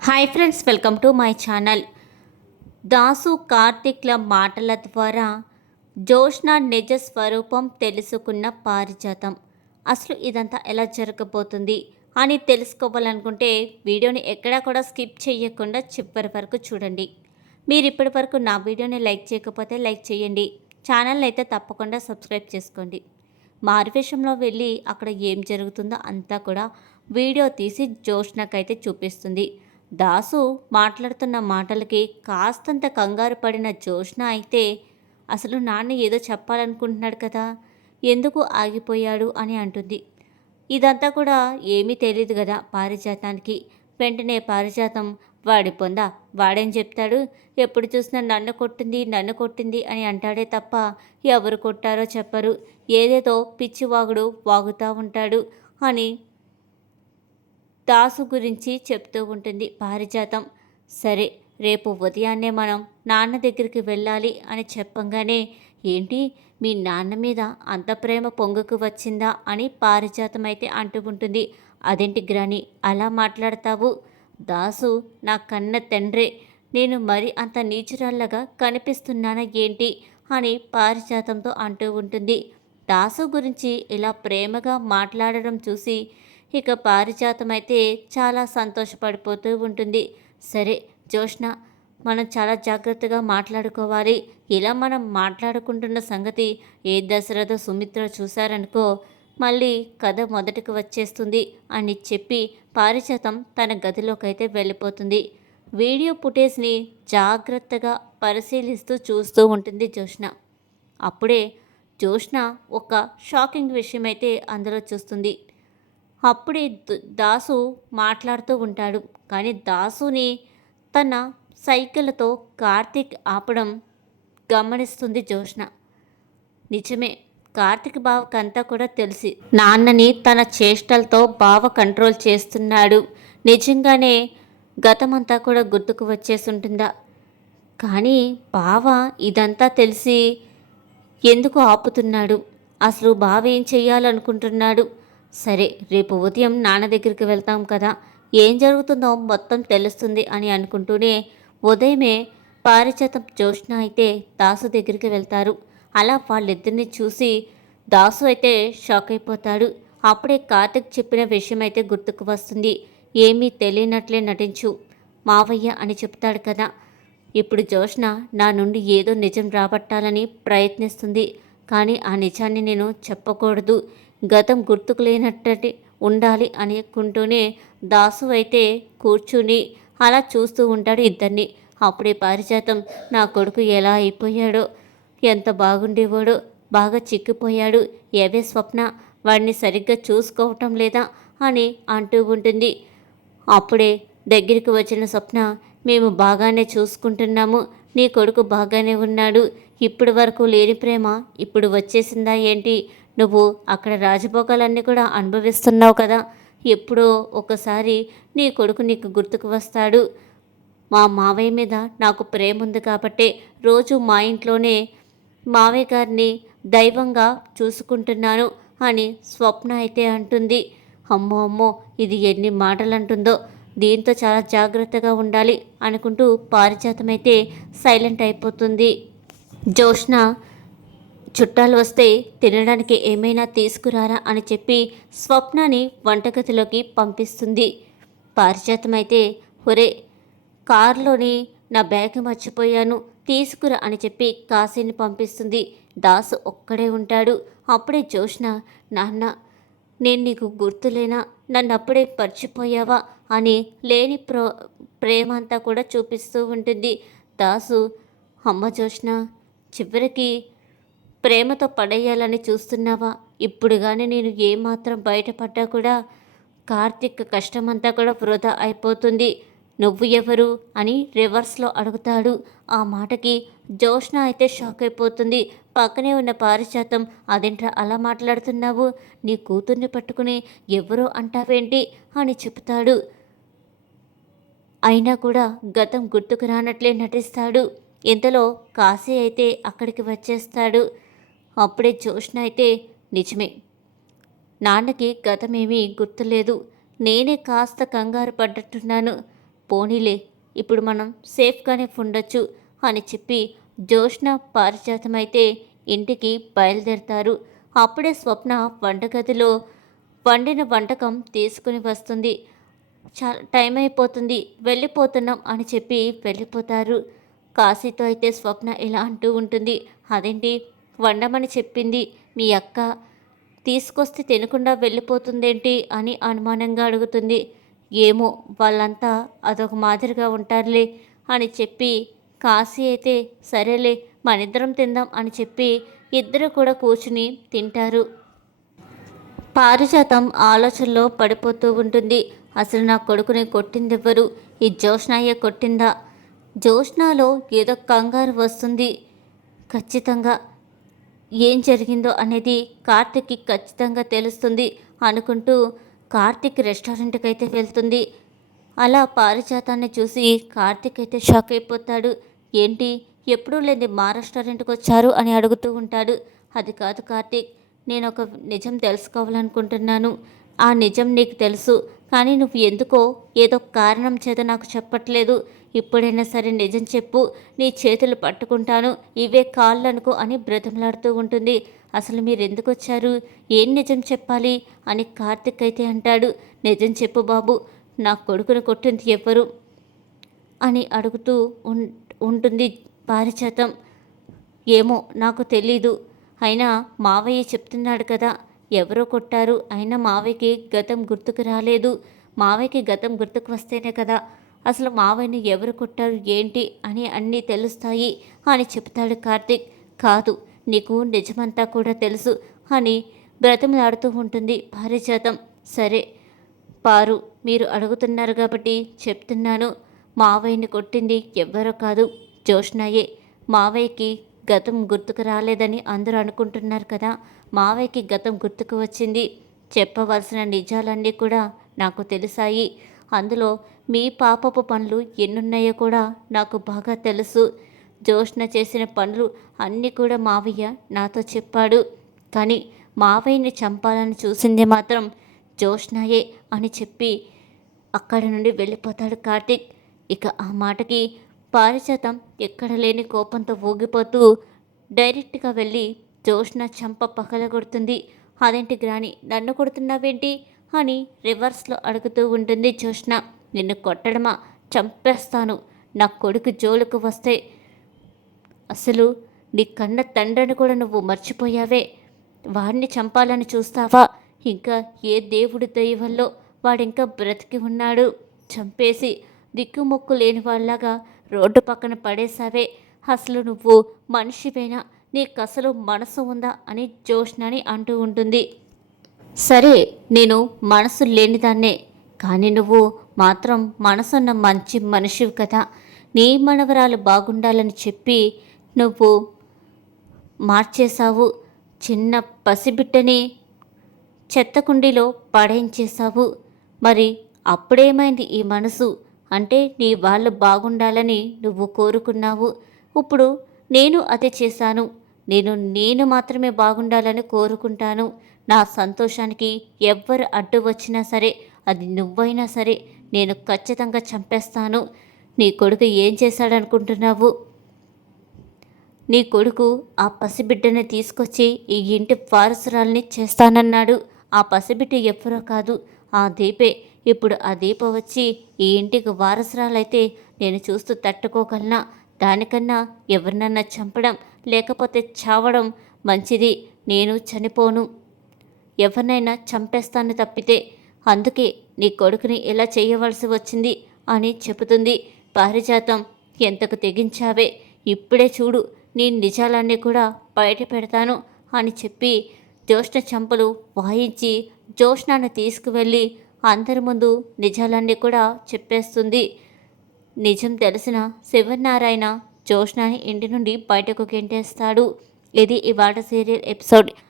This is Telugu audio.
Hi friends welcome to my channel. Dasu కార్తిక్ల మాటల ద్వారా జోష్న నిజ స్వరూపం తెలుసుకున్న పారిజాతం. అసలు ఇదంతా ఎలా జరగబోతుంది అని తెలుసుకోవాలనుకుంటే వీడియోని ఎక్కడా కూడా స్కిప్ చేయకుండా చివరి వరకు చూడండి. మీరు ఇప్పటి వరకు నా వీడియోని లైక్ చేయకపోతే లైక్ చేయండి. ఛానల్ అయితే తప్పకుండా సబ్స్క్రైబ్ చేసుకోండి. మారువేషంలో వెళ్ళి అక్కడ ఏం జరుగుతుందో అంతా కూడా వీడియో తీసి జోష్నకైతే చూపిస్తుంది. దాసు మాట్లాడుతున్న మాటలకి కాస్తంత కంగారు పడిన జోష్న అయితే అసలు నాన్న ఏదో చెప్పాలనుకుంటున్నాడు కదా ఎందుకు ఆగిపోయాడు? అని అంటుంది. ఇదంతా కూడా ఏమీ తెలియదు కదా పారిజాతానికి. వెంటనే పారిజాతం వాడి పొందా వాడేం చెప్తాడు? ఎప్పుడు చూసినా నన్ను కొట్టింది నన్ను కొట్టింది అని అంటాడే తప్ప ఎవరు కొట్టారో చెప్పరు. ఏదేదో పిచ్చి వాగుడు వాగుతూ ఉంటాడు అని దాసు గురించి చెప్తూ ఉంటుంది పారిజాతం. సరే రేపు ఉదయాన్నే మనం నాన్న దగ్గరికి వెళ్ళాలి అని చెప్పంగానే ఏంటి మీ నాన్న మీద అంత ప్రేమ పొంగుకు వచ్చిందా? అని పారిజాతం అయితే అంటూ ఉంటుంది. అదేంటి గ్రాని అలా మాట్లాడతావు? దాసు నా కన్న తండ్రే నేను మరి అంత నీచురాళ్ళగా కనిపిస్తున్నానా ఏంటి? అని పారిజాతంతో అంటూ ఉంటుంది. దాసు గురించి ఇలా ప్రేమగా మాట్లాడడం చూసి ఇక పారిజాతం అయితే చాలా సంతోషపడిపోతూ ఉంటుంది. సరే జోష్ణ మనం చాలా జాగ్రత్తగా మాట్లాడుకోవాలి. ఇలా మనం మాట్లాడుకుంటున్న సంగతి ఏ దశరథ సుమిత్ర చూశారనుకో మళ్ళీ కథ మొదటికి వచ్చేస్తుంది అని చెప్పి పారిజాతం తన గదిలోకైతే వెళ్ళిపోతుంది. వీడియో ఫుటేజ్ని జాగ్రత్తగా పరిశీలిస్తూ చూస్తూ ఉంటుంది జోష్ణ అప్పుడే జోష్న ఒక షాకింగ్ విషయం అయితే అందులో చూస్తుంది. అప్పుడే దాసు మాట్లాడుతూ ఉంటాడు. కానీ దాసుని తన సైకిల్తో కార్తీక్ ఆపడం గమనిస్తుంది జోష్న నిజమే కార్తిక్ బావకంతా కూడా తెలిసి నాన్నని తన చేష్టలతో బావ కంట్రోల్ చేస్తున్నాడు. నిజంగానే గతమంతా కూడా గుర్తుకు వచ్చేసుంటుందా? కానీ బావ ఇదంతా తెలిసి ఎందుకు ఆపుతున్నాడు? అసలు బావ ఏం చేయాలనుకుంటున్నాడు సరే రేపు ఉదయం నాన్న దగ్గరికి వెళ్తాం కదా. ఏం జరుగుతుందో మొత్తం తెలుస్తుంది అని అనుకుంటూనే ఉదయమే పారిజాతం జోష్ణ అయితే దాసు దగ్గరికి వెళ్తారు. అలా వాళ్ళిద్దరిని చూసి దాసు అయితే షాక్ అయిపోతాడు. అప్పుడే కార్తిక్ చెప్పిన విషయం అయితే గుర్తుకు వస్తుంది. ఏమీ తెలియనట్లే నటించు మావయ్య అని చెప్తాడు కదా. ఇప్పుడు జోష్ణ నా నుండి ఏదో నిజం రాబట్టాలని ప్రయత్నిస్తుంది. కానీ ఆ నిజాన్ని నేను చెప్పకూడదు. గతం గుర్తుకు లేనట్టటి ఉండాలి అనుకుంటూనే దాసు అయితే కూర్చుని అలా చూస్తూ ఉంటాడు ఇద్దరిని. అప్పుడే పారిజాతం నా కొడుకు ఎలా అయిపోయాడో ఎంత బాగుండేవాడో బాగా చిక్కిపోయాడు ఏవే స్వప్న వాడిని సరిగ్గా చూసుకోవటం లేదా అని అంటూ ఉంటుంది. అప్పుడే దగ్గరికి వచ్చిన స్వప్న మేము బాగానే చూసుకుంటున్నాము నీ కొడుకు బాగానే ఉన్నాడు ఇప్పటి వరకు లేని ప్రేమ ఇప్పుడు వచ్చేసిందా ఏంటి? నువ్వు అక్కడ రాజభోగాలన్నీ కూడా అనుభవిస్తున్నావు కదా. ఎప్పుడో ఒకసారి నీ కొడుకు నీకు గుర్తుకు వస్తాడు. మా మావయ్య మీద నాకు ప్రేమ ఉంది కాబట్టే రోజు మా ఇంట్లోనే మావయ్య గారిని దైవంగా చూసుకుంటున్నాను అని స్వప్న అయితే అంటుంది. అమ్మో అమ్మో ఇది ఎన్ని మాటలు అంటుందో దీంతో చాలా జాగ్రత్తగా ఉండాలి అనుకుంటూ పారిజాతమైతే సైలెంట్ అయిపోతుంది. జోష్న చుట్టాలు వస్తే తినడానికి ఏమైనా తీసుకురారా అని చెప్పి స్వప్నని వంటగదిలోకి పంపిస్తుంది. పారిజాతమైతే అయితే ఒరే కారులోని నా బ్యాగ్ మర్చిపోయాను తీసుకురా అని చెప్పి కాశీని పంపిస్తుంది. దాసు ఒక్కడే ఉంటాడు. అప్పుడే జోష్న నాన్న నేను నీకు గుర్తులేనా? నన్ను అప్పుడే మర్చిపోయావా? అని లేని ప్రో ప్రేమ అంతా కూడా చూపిస్తూ ఉంటుంది. దాసు అమ్మ జోష్న చివరికి ప్రేమతో పడేయాలని చూస్తున్నావా? ఇప్పుడు కానీ నేను ఏమాత్రం బయటపడ్డా కూడా కార్తిక్ కష్టమంతా కూడా వృధా అయిపోతుంది. నువ్వు ఎవరు? అని రివర్స్లో అడుగుతాడు. ఆ మాటకి జోష్ణ అయితే షాక్ అయిపోతుంది. పక్కనే ఉన్న పారిశాతం అదేంట్రా అలా మాట్లాడుతున్నావు? నీ కూతుర్ని పట్టుకుని ఎవరో అంటావేంటి? అని చెప్తాడు అయినా కూడా గతం గుర్తుకు రానట్లే నటిస్తాడు. ఇంతలో కాశీ అయితే అక్కడికి వచ్చేస్తాడు. అప్పుడే జోష్న అయితే నిజమే. నాన్నకి గతమేమీ గుర్తులేదు. నేనే కాస్త కంగారు పడ్డట్టున్నాను. పోనీలే ఇప్పుడు మనం సేఫ్గానే ఉండొచ్చు అని చెప్పి జోష్న పారిజాతమైతే ఇంటికి బయలుదేరతారు. అప్పుడే స్వప్న వంటగదిలో వండిన వంటకం తీసుకుని వస్తుంది. చాలా టైం అయిపోతుంది వెళ్ళిపోతున్నాం అని చెప్పి వెళ్ళిపోతారు. కాశీతో అయితే స్వప్న ఇలా అంటూ ఉంటుంది. అదేంటి? వండమని చెప్పింది. మీ అక్క తీసుకొస్తే తినకుండా వెళ్ళిపోతుందేంటి? అని అనుమానంగా అడుగుతుంది. ఏమో వాళ్ళంతా అదొక మాదిరిగా ఉంటారులే అని చెప్పి కాశీ అయితే సరేలే మనిద్దరం తిందాం అని చెప్పి ఇద్దరు కూడా కూర్చుని తింటారు. పారిజాతం ఆలోచనలో పడిపోతూ ఉంటుంది. అసలు నా కొడుకుని కొట్టిందెవ్వరు? ఈ జోష్నాయే కొట్టిందా? జోష్నాలో ఏదో కంగారు వస్తుంది. ఖచ్చితంగా ఏం జరిగిందో అనేది కార్తిక్కి ఖచ్చితంగా తెలుస్తుంది అనుకుంటూ కార్తిక్ రెస్టారెంట్కి అయితే వెళ్తుంది. అలా పారిజాతాన్ని చూసి కార్తిక్ అయితే షాక్ అయిపోతాడు. ఏంటి? ఎప్పుడూ లేని మా రెస్టారెంట్కి వచ్చారు అని అడుగుతూ ఉంటాడు. అది కాదు కార్తిక్ నేను ఒక నిజం తెలుసుకోవాలనుకుంటున్నాను. ఆ నిజం నీకు తెలుసు కానీ నువ్వు ఎందుకో ఏదో కారణం చేత నాకు చెప్పట్లేదు. ఇప్పుడైనా సరే నిజం చెప్పు నీ చేతులు పట్టుకుంటాను. ఇవే కాళ్ళనుకో అని బ్రతిమలాడుతూ ఉంటుంది. అసలు మీరు ఎందుకు వచ్చారు ఏం నిజం చెప్పాలి? అని కార్తిక్ అయితే అంటాడు. నిజం చెప్పు బాబు నా కొడుకును కొట్టింది ఎవరు? అని అడుగుతూ ఉంటుంది పారిచాతం ఏమో నాకు తెలీదు. అయినా మావయ్య చెప్తున్నాడు కదా ఎవరో కొట్టారు. అయినా మావయ్యకి గతం గుర్తుకు రాలేదు. మావయ్యకి గతం గుర్తుకు వస్తేనే కదా అసలు మావయ్యని ఎవరు కొట్టారు ఏంటి అని అన్నీ తెలుస్తాయి అని చెప్తాడు కార్తిక్. కాదు నీకు నిజమంతా కూడా తెలుసు అని బ్రతిమలాడుతూ ఉంటుంది పారిజాతం సరే పారు మీరు అడుగుతున్నారు కాబట్టి చెప్తున్నాను. మావయ్యని కొట్టింది ఎవ్వరో కాదు జోష్నాయే. మావయ్యకి గతం గుర్తుకు రాలేదని అందరూ అనుకుంటున్నారు కదా. మావయ్యకి గతం గుర్తుకు వచ్చింది. చెప్పవలసిన నిజాలన్నీ కూడా నాకు తెలిసాయి. అందులో మీ పాపపు పనులు ఎన్నున్నాయో కూడా నాకు బాగా తెలుసు. జోష్న చేసిన పనులు అన్నీ కూడా మావయ్య నాతో చెప్పాడు. కానీ మావయ్యని చంపాలని చూసింది మాత్రం జోష్నాయే అని చెప్పి అక్కడ నుండి వెళ్ళిపోతాడు కార్తిక్. ఇక ఆ మాటకి పారిజాతం ఎక్కడ లేని కోపంతో ఊగిపోతూ డైరెక్ట్గా వెళ్ళి జోష్న చంప పగలగొడుతుంది అదేంటి గ్రాని నన్ను కొడుతున్నావేంటి? అని రివర్స్లో అడుగుతూ ఉంటుంది జోష్ణ నిన్ను కొట్టడమా? చంపేస్తాను. నా కొడుకు జోలుకు వస్తే అసలు నీ కన్న తండ్రిని కూడా నువ్వు మర్చిపోయావే. వాడిని చంపాలని చూస్తావా? ఇంకా ఏ దేవుడి దైవంలో వాడింకా బ్రతికి ఉన్నాడు? చంపేసి దిక్కుమొక్కు లేని వాళ్ళగా రోడ్డు పక్కన పడేసావే అసలు నువ్వు మనిషివేనా? నీకు అసలు మనసు ఉందా? అని జోష్నని అంటూ ఉంటుంది. సరే నేను మనసు లేనిదాన్నే. కానీ నువ్వు మాత్రం మనసున్న మంచి మనిషివి కదా. నీ మనవరాలు బాగుండాలని చెప్పి నువ్వు మార్చేశావు. చిన్న పసిబిట్టని చెత్తకుండిలో పడేయించేశావు. మరి అప్పుడేమైంది ఈ మనసు? అంటే నీ వాళ్ళు బాగుండాలని నువ్వు కోరుకున్నావు. ఇప్పుడు నేను అది చేశాను. నేను నేను మాత్రమే బాగుండాలని కోరుకుంటాను. నా సంతోషానికి ఎవ్వరు అడ్డు వచ్చినా సరే అది నువ్వైనా సరే. నేను ఖచ్చితంగా చంపేస్తాను. నీ కొడుకు ఏం చేశాడనుకుంటున్నావు? నీ కొడుకు ఆ పసిబిడ్డని తీసుకొచ్చి ఈ ఇంటి వారసురాల్ని చేస్తానన్నాడు. ఆ పసిబిడ్డ ఎవ్వరో కాదు ఆ దీపే. ఇప్పుడు ఆ దీప వచ్చి ఈ ఇంటికి వారసురాలైతే నేను చూస్తూ తట్టుకోగలనా? దానికన్నా ఎవరినన్నా చంపడం లేకపోతే చావడం మంచిది. నేను చనిపోను. ఎవరినైనా చంపేస్తాను తప్పితే అందుకే నీ కొడుకుని ఇలా చేయవలసి వచ్చింది అని చెబుతుంది పారిజాతం. ఎంతకు తెగించావే? ఇప్పుడే చూడు నీ నిజాలన్నీ కూడా బయట పెడతాను అని చెప్పి జ్యోష్ణ చంపలు వాయించి జ్యోష్ణను తీసుకువెళ్ళి అందరి ముందు నిజాలన్నీ కూడా చెప్పేస్తుంది. నిజం తెలిసిన శివనారాయణ జోష్నాని ఇంటి నుండి బయటకు గెంటేస్తాడు. ఇది ఇవాళ సీరియల్ ఎపిసోడ్.